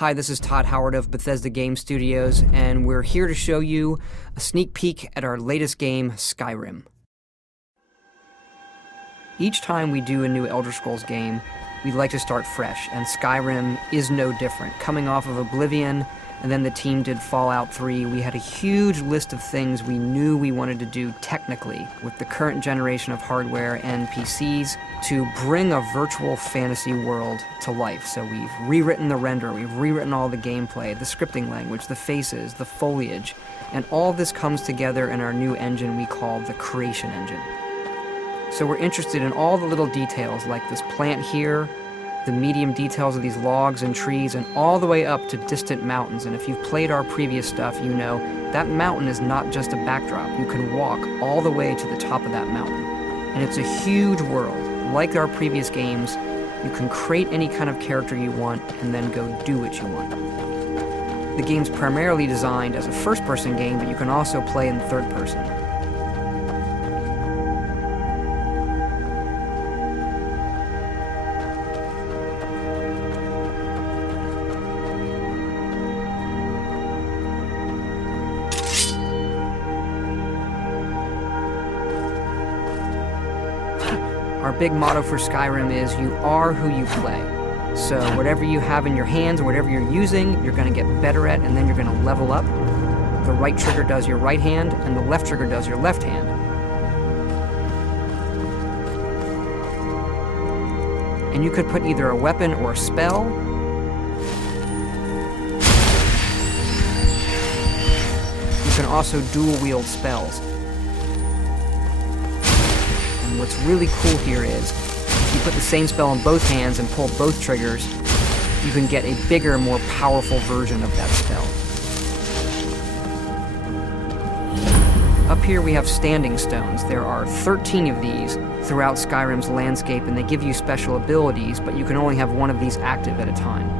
Hi, this is Todd Howard of Bethesda Game Studios, and we're here to show you a sneak peek at our latest game, Skyrim. Each time we do a new Elder Scrolls game, we like to start fresh, and Skyrim is no different. Coming off of Oblivion, and then the team did Fallout 3, we had a huge list of things we knew we wanted to do technically with the current generation of hardware and PCs to bring a virtual fantasy world to life. So we've rewritten the render, we've rewritten all the gameplay, the scripting language, the faces, the foliage, and all this comes together in our new engine we call the Creation Engine. So we're interested in all the little details like this plant here, the medium details of these logs and trees, and all the way up to distant mountains. And if you've played our previous stuff, you know that mountain is not just a backdrop. You can walk all the way to the top of that mountain. And it's a huge world. Like our previous games, you can create any kind of character you want and then go do what you want. The game's primarily designed as a first-person game, but you can also play in third person. Our big motto for Skyrim is, you are who you play. So whatever you have in your hands, or whatever you're using, you're going to get better at, and then you're going to level up. The right trigger does your right hand, and the left trigger does your left hand. And you could put either a weapon or a spell. You can also dual-wield spells. And what's really cool here is, if you put the same spell in both hands and pull both triggers, you can get a bigger, more powerful version of that spell. Up here we have standing stones. There are 13 of these throughout Skyrim's landscape, and they give you special abilities, but you can only have one of these active at a time.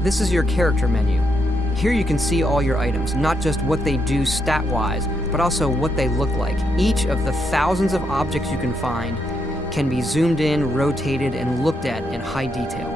This is your character menu. Here you can see all your items, not just what they do stat-wise, but also what they look like. Each of the thousands of objects you can find can be zoomed in, rotated, and looked at in high detail.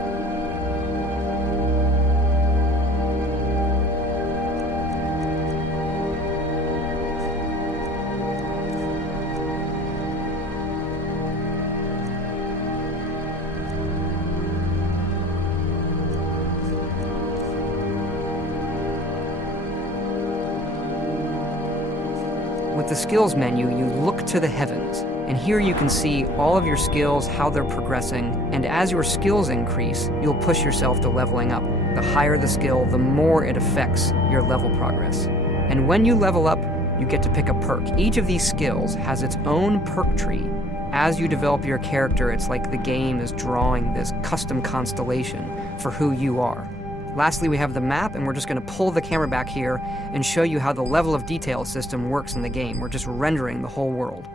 With the skills menu, you look to the heavens, and here you can see all of your skills, how they're progressing, and as your skills increase, you'll push yourself to leveling up. The higher the skill, the more it affects your level progress. And when you level up, you get to pick a perk. Each of these skills has its own perk tree. As you develop your character, it's like the game is drawing this custom constellation for who you are. Lastly, we have the map, and we're just going to pull the camera back here and show you how the level of detail system works in the game. We're just rendering the whole world.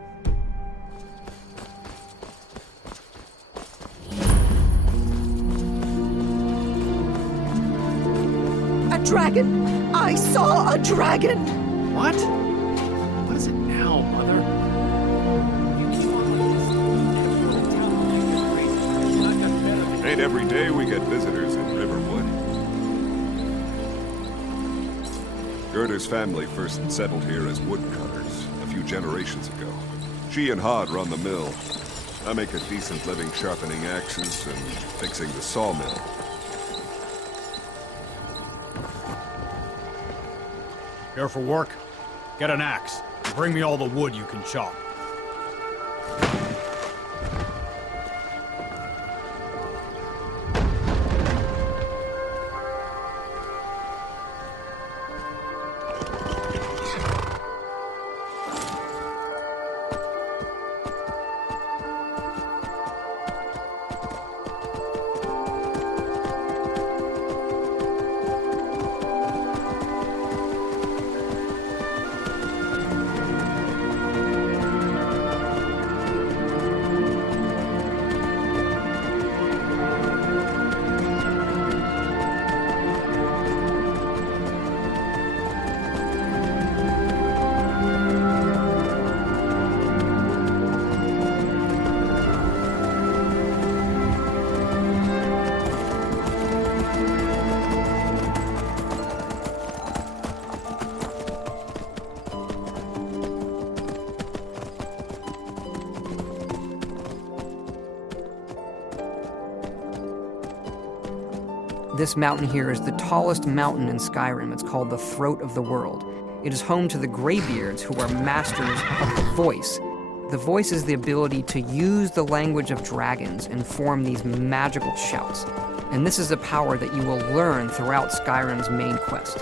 dragon! I saw a dragon! What? What is it now, Mother? You keep on like this. Everyone in town will think you're crazy. I've got better. Ain't every day we get visitors in Riverwood. Gerda's family first settled here as woodcutters a few generations ago. She and Hod run the mill. I make a decent living sharpening axes and fixing the sawmill. Here for work? Get an axe. And bring me all the wood you can chop. This mountain here is the tallest mountain in Skyrim. It's called the Throat of the World. It is home to the Greybeards, who are masters of the voice. The voice is the ability to use the language of dragons and form these magical shouts. And this is a power that you will learn throughout Skyrim's main quest.